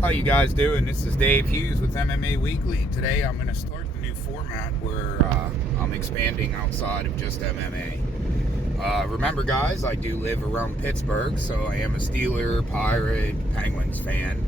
How you guys doing? This is Dave Hughes with MMA Weekly. Today I'm going to start the new format where I'm expanding outside of just MMA. Remember guys, I do live around Pittsburgh, so I am a Steeler, Pirate, Penguins fan.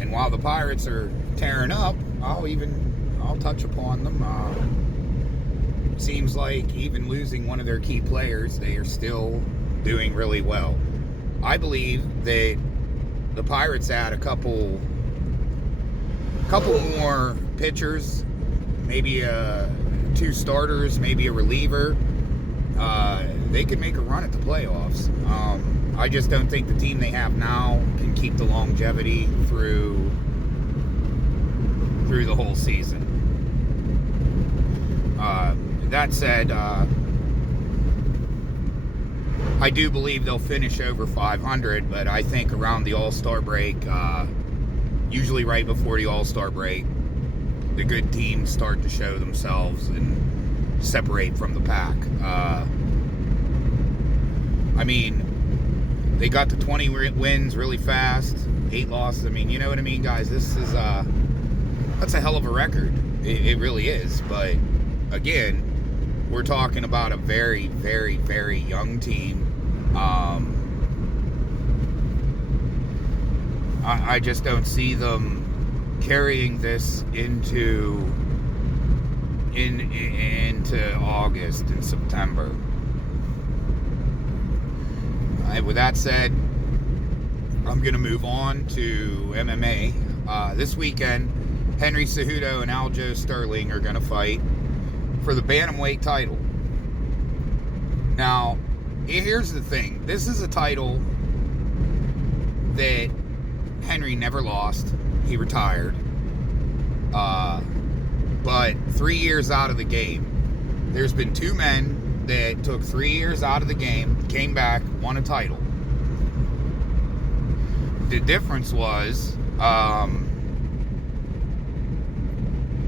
And while the Pirates are tearing up, I'll touch upon them. Seems like even losing one of their key players, they are still doing really well. I believe that the Pirates add a couple more pitchers, maybe two starters, maybe a reliever. They could make a run at the playoffs. I just don't think the team they have now can keep the longevity through the whole season. That said, I do believe they'll finish over 500, but I think around the All-Star break, usually right before the All-Star break, the good teams start to show themselves and separate from the pack. I mean, they got to 20 wins really fast, 8 losses. I mean, you know what I mean, guys? This is that's a hell of a record. It really is. But again, we're talking about a very, very, very young team. I just don't see them carrying this into August and September. With that said, I'm going to move on to MMA. This weekend, Henry Cejudo and Aljo Sterling are going to fight for the bantamweight title. Now, here's the thing. This is a title that Henry never lost. He retired. But 3 years out of the game. There's been two men that took 3 years out of the game, came back, won a title. The difference was,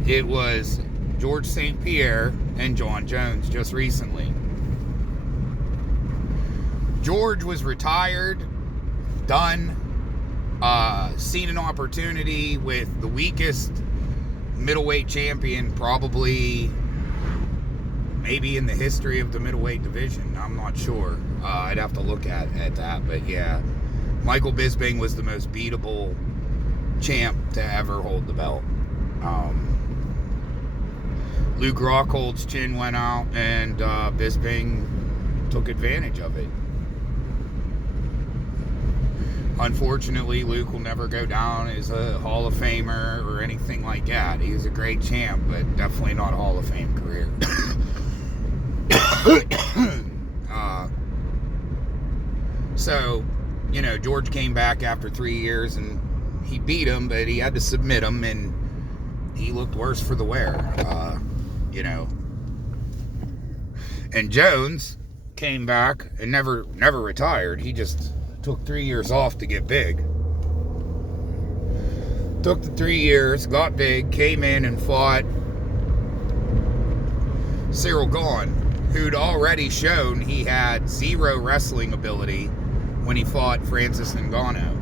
it was George St. Pierre and John Jones just recently. George was retired, done, seen an opportunity with the weakest middleweight champion probably maybe in the history of the middleweight division. I'm not sure. I'd have to look at that, but yeah. Michael Bisping was the most beatable champ to ever hold the belt. Luke Rockhold's chin went out, and Bisping took advantage of it. Unfortunately, Luke will never go down as a Hall of Famer or anything like that. He was a great champ, but definitely not a Hall of Fame career. So, you know, George came back after 3 years, and he beat him, but he had to submit him, and he looked worse for the wear. You know, and Jones came back and never retired. He just took 3 years off to get big. Took the 3 years, got big, came in and fought Cyril Gahn, who'd already shown he had zero wrestling ability when he fought Francis Ngannou.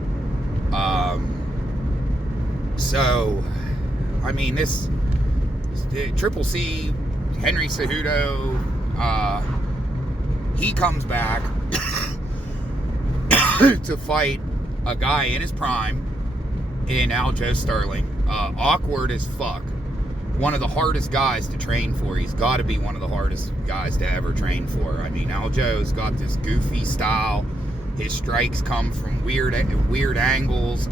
So, I mean, this Triple C, Henry Cejudo, he comes back to fight a guy in his prime in Aljo Sterling. Awkward as fuck. One of the hardest guys to train for. He's got to be one of the hardest guys to ever train for. I mean, Aljo's got this goofy style. His strikes come from weird angles.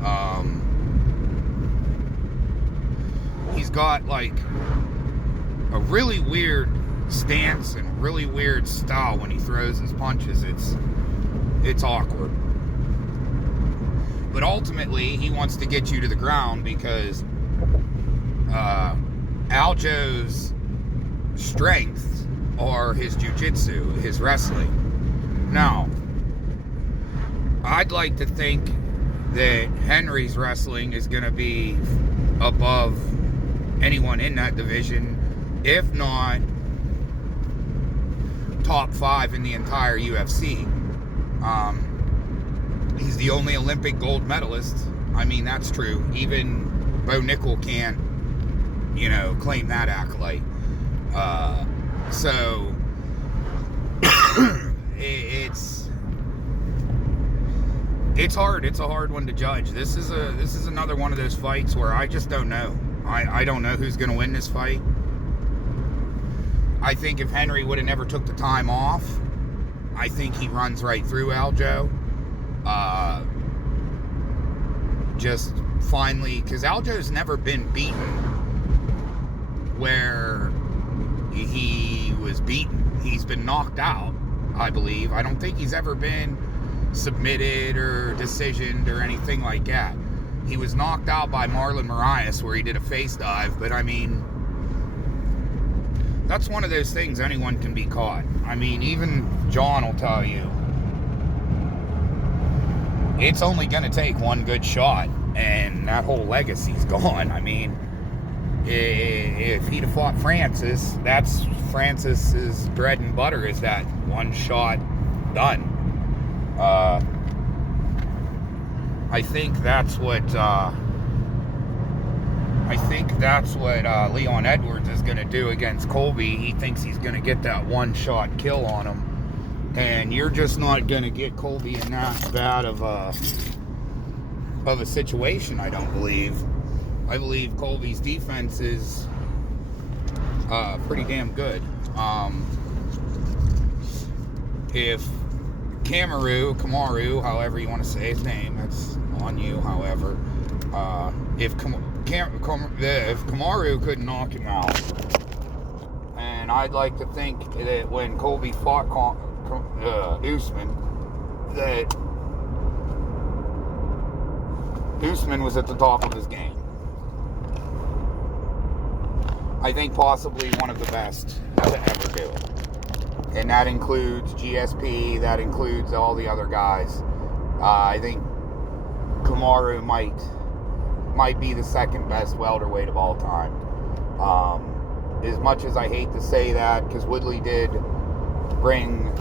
He's got like a really weird stance and really weird style when he throws his punches. It's awkward. But ultimately, he wants to get you to the ground because Aljo's strengths are his jiu-jitsu, his wrestling. Now, I'd like to think that Henry's wrestling is going to be above anyone in that division, if not top 5 in the entire UFC. He's the only Olympic gold medalist. I mean, that's true. Even Bo Nickel can't, claim that accolade. So it's hard. It's a hard one to judge. This is another one of those fights where I just don't know. I don't know who's going to win this fight. I think if Henry would have never took the time off, I think he runs right through Aljo. Just finally, because Aljo's never been beaten where he was beaten. He's been knocked out, I believe. I don't think he's ever been submitted or decisioned or anything like that. He was knocked out by Marlon Moraes where he did a face dive, but I mean, that's one of those things anyone can be caught. I mean, even John will tell you it's only going to take one good shot and that whole legacy's gone. I mean, if he'd have fought Francis, that's Francis's bread and butter, is that one shot done. I think that's what Leon Edwards is going to do against Colby. He thinks he's going to get that one-shot kill on him, and you're just not going to get Colby in that bad of a situation. I don't believe. I believe Colby's defense is pretty damn good. If Kamaru, however you want to say his name, that's on you, however. If Kamaru couldn't knock him out, and I'd like to think that when Colby fought Usman, that Usman was at the top of his game. I think possibly one of the best to ever do it. And that includes GSP, that includes all the other guys. I think Kamaru might be the second best welterweight of all time. As much as I hate to say that, because Woodley did bring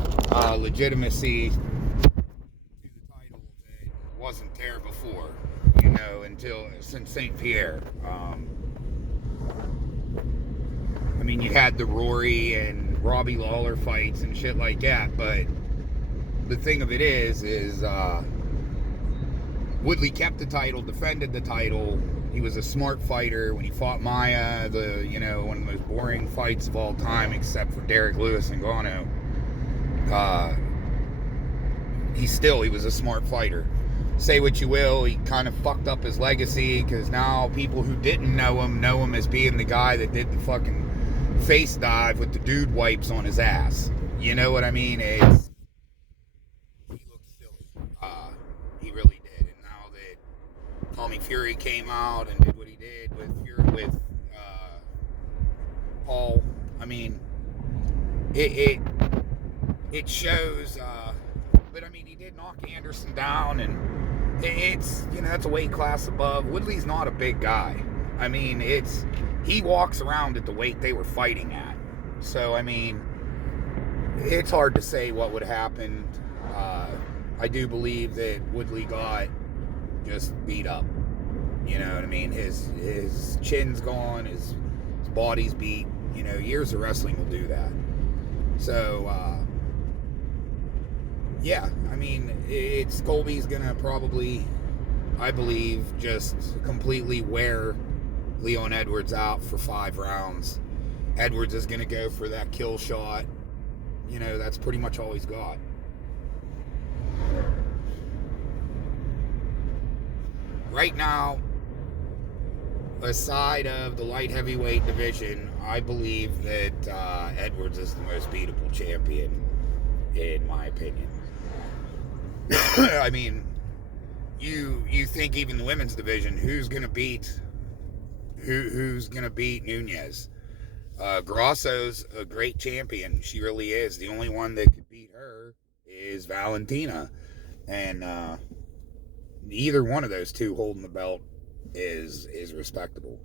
legitimacy to the title that wasn't there before, since St. Pierre. I mean, you had the Rory and Robbie Lawler fights and shit like that, but the thing of it is Woodley kept the title, defended the title. He was a smart fighter. When he fought Maia, one of the most boring fights of all time, except for Derek Lewis and Gano, he was a smart fighter. Say what you will, he kind of fucked up his legacy, because now people who didn't know him as being the guy that did the fucking face dive with the dude wipes on his ass. You know what I mean? He looked silly. He really did. And now that Tommy Fury came out and did what he did with Paul, I mean, it shows. But I mean, he did knock Anderson down, and it's that's a weight class above. Woodley's not a big guy. I mean, he walks around at the weight they were fighting at. So, I mean, it's hard to say what would happen. I do believe that Woodley got just beat up. You know what I mean? His chin's gone, his body's beat. Years of wrestling will do that. So, yeah, I mean, Colby's gonna probably, I believe, just completely wear Leon Edwards out for 5 rounds. Edwards is going to go for that kill shot. That's pretty much all he's got. Right now, aside of the light heavyweight division, I believe that Edwards is the most beatable champion, in my opinion. I mean, you think even the women's division, who's going to beat Nunez? Grasso's a great champion. She really is. The only one that could beat her is Valentina. And either one of those two holding the belt is respectable.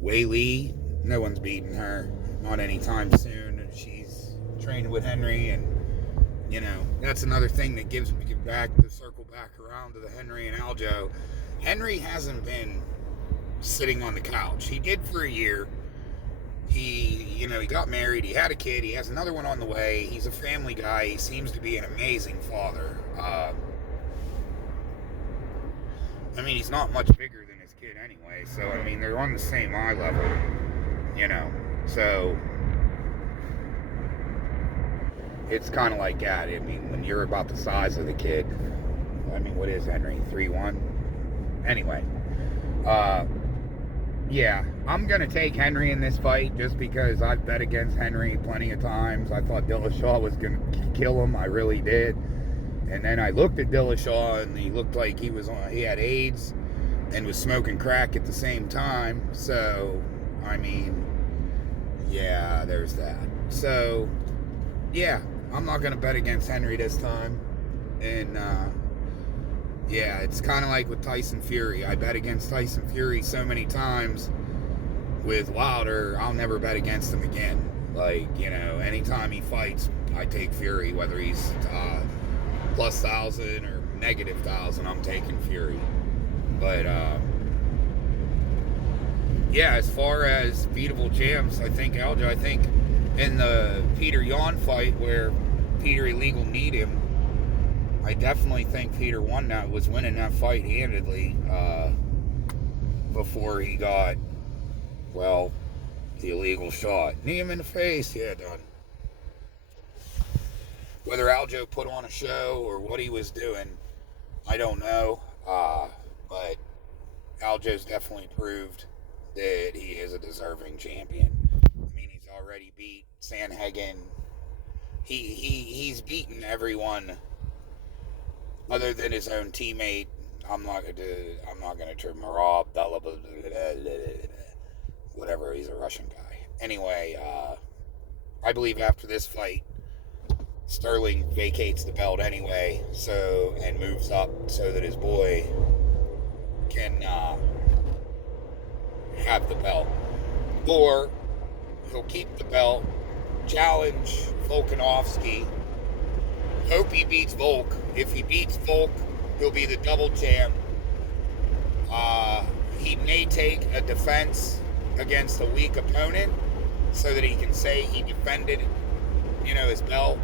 Wei Li, no one's beating her. Not anytime soon. She's training with Henry, and You know, that's another thing that gives me back to circle back around to the Henry and Aljo. Henry hasn't been sitting on the couch. He did for a year. He got married. He had a kid. He has another one on the way. He's a family guy. He seems to be an amazing father. I mean, he's not much bigger than his kid anyway. So, I mean, they're on the same eye level. You know, so it's kind of like that. I mean, when you're about the size of the kid, I mean, what is Henry? 3'1"? Anyway, yeah, I'm going to take Henry in this fight just because I've bet against Henry plenty of times. I thought Dillashaw was going to kill him. I really did. And then I looked at Dillashaw and he looked like he had AIDS and was smoking crack at the same time. So, I mean, yeah, there's that. So, yeah, I'm not going to bet against Henry this time. And, yeah, it's kind of like with Tyson Fury. I bet against Tyson Fury so many times with Wilder, I'll never bet against him again. Like, you know, anytime he fights, I take Fury, whether he's plus 1,000 or negative 1,000, I'm taking Fury. But, yeah, as far as beatable champs, I think in the Peter Yan fight where Peter illegal kneed him, I definitely think Peter was winning that fight handedly before he got, well, the illegal shot. Knee him in the face, yeah, done. Whether Aljo put on a show or what he was doing, I don't know. But Aljo's definitely proved that he is a deserving champion. I mean, he's already beat Sanhagen. He's beaten everyone other than his own teammate. I'm not gonna trim Marab, whatever. He's a Russian guy. Anyway, I believe after this fight, Sterling vacates the belt anyway, and moves up so that his boy can have the belt, or he'll keep the belt, challenge Volkanovski. Hope he beats Volk. If he beats Volk, he'll be the double champ. He may take a defense against a weak opponent so that he can say he defended, his belt.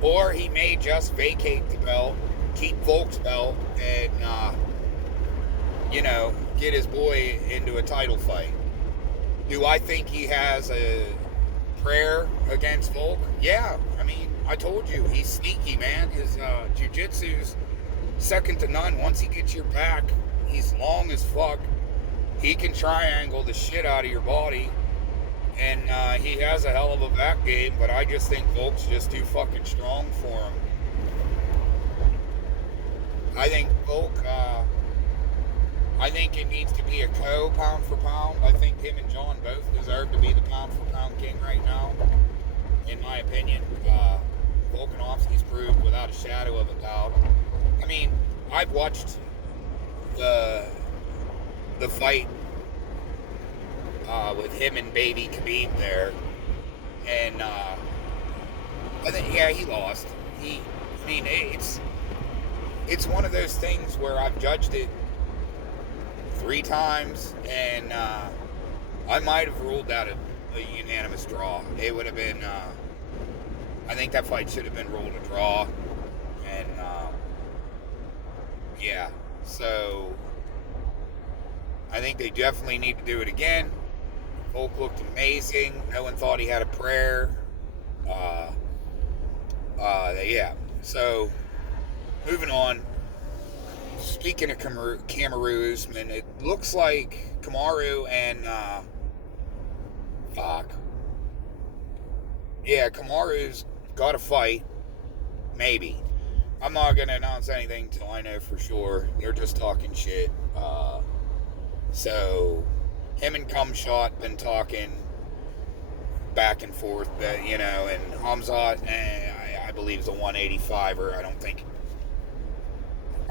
Or he may just vacate the belt, keep Volk's belt, and, get his boy into a title fight. Do I think he has a prayer against Volk? Yeah. I mean, I told you, he's sneaky, man. His jiu-jitsu's second to none. Once he gets your back, he's long as fuck. He can triangle the shit out of your body. And he has a hell of a back game, but I just think Volk's just too fucking strong for him. I think Volk, I think it needs to be a pound for pound. I think him and John both deserve to be the pound for pound king right now. In my opinion, Volkanovski's proved without a shadow of a doubt. I mean, I've watched the fight with him and baby Khabib there, and I think he lost. It's one of those things where I've judged it 3 times, and I might have ruled out a unanimous draw. It would have been. I think that fight should have been ruled a draw, and yeah. So I think they definitely need to do it again. Volk looked amazing. No one thought he had a prayer. Yeah. So, moving on. Speaking of Kamaru Usman, it looks like Kamaru and Kamaru's got a fight. Maybe. I'm not gonna announce anything till I know for sure. They're just talking shit. So him and Cumshot been talking back and forth, and Hamzat, I believe, is a 185er. I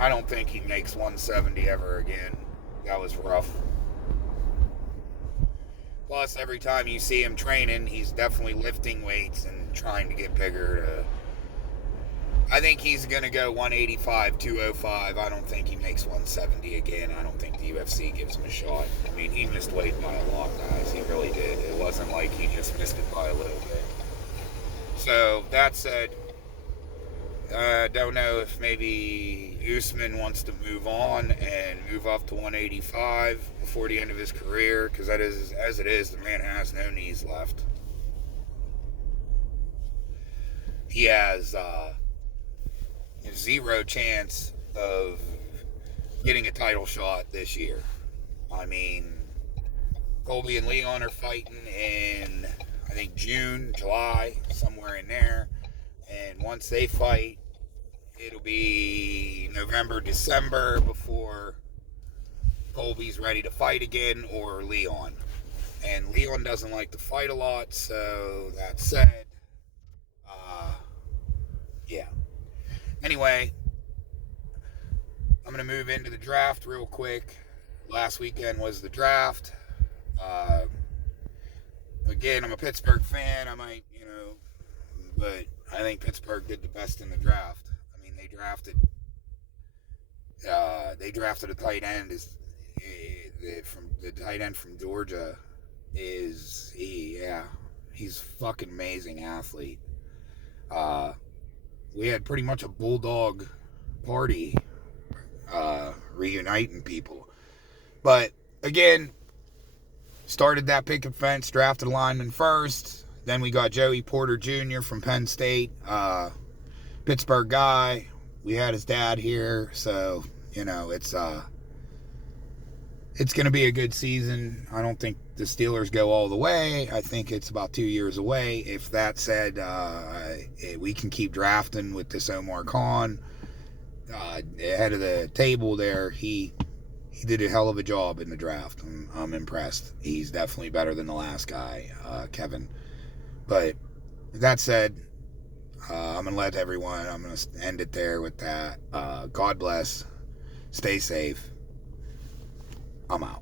don't think he makes 170 ever again. That was rough. Plus, every time you see him training, he's definitely lifting weights and trying to get bigger I think he's going to go 185, 205. I don't think he makes 170 again. I don't think the UFC gives him a shot. I mean, he missed weight by a lot, guys. He really did. It wasn't like he just missed it by a little bit. So, that said, don't know if maybe Usman wants to move on and move up to 185 before the end of his career, because that is, as it is, the man has no knees left. He has zero chance of getting a title shot this year. I mean, Colby and Leon are fighting in, I think, June, July, somewhere in there. And once they fight, it'll be November, December before Colby's ready to fight again, or Leon. And Leon doesn't like to fight a lot, so that said, yeah. Anyway, I'm going to move into the draft real quick. Last weekend was the draft. Again, I'm a Pittsburgh fan. I might, but I think Pittsburgh did the best in the draft. I mean, they drafted a tight end. The tight end from Georgia he's fucking amazing athlete. We had pretty much a bulldog party, reuniting people. But again, started that picket fence, drafted a lineman first. Then we got Joey Porter Jr. from Penn State, Pittsburgh guy. We had his dad here, so it's going to be a good season. I don't think the Steelers go all the way. I think it's about 2 years away. If that said, we can keep drafting with this Omar Khan head of the table there. He did a hell of a job in the draft. I'm impressed. He's definitely better than the last guy, Kevin. But that said, I'm going to end it there with that. God bless. Stay safe. I'm out.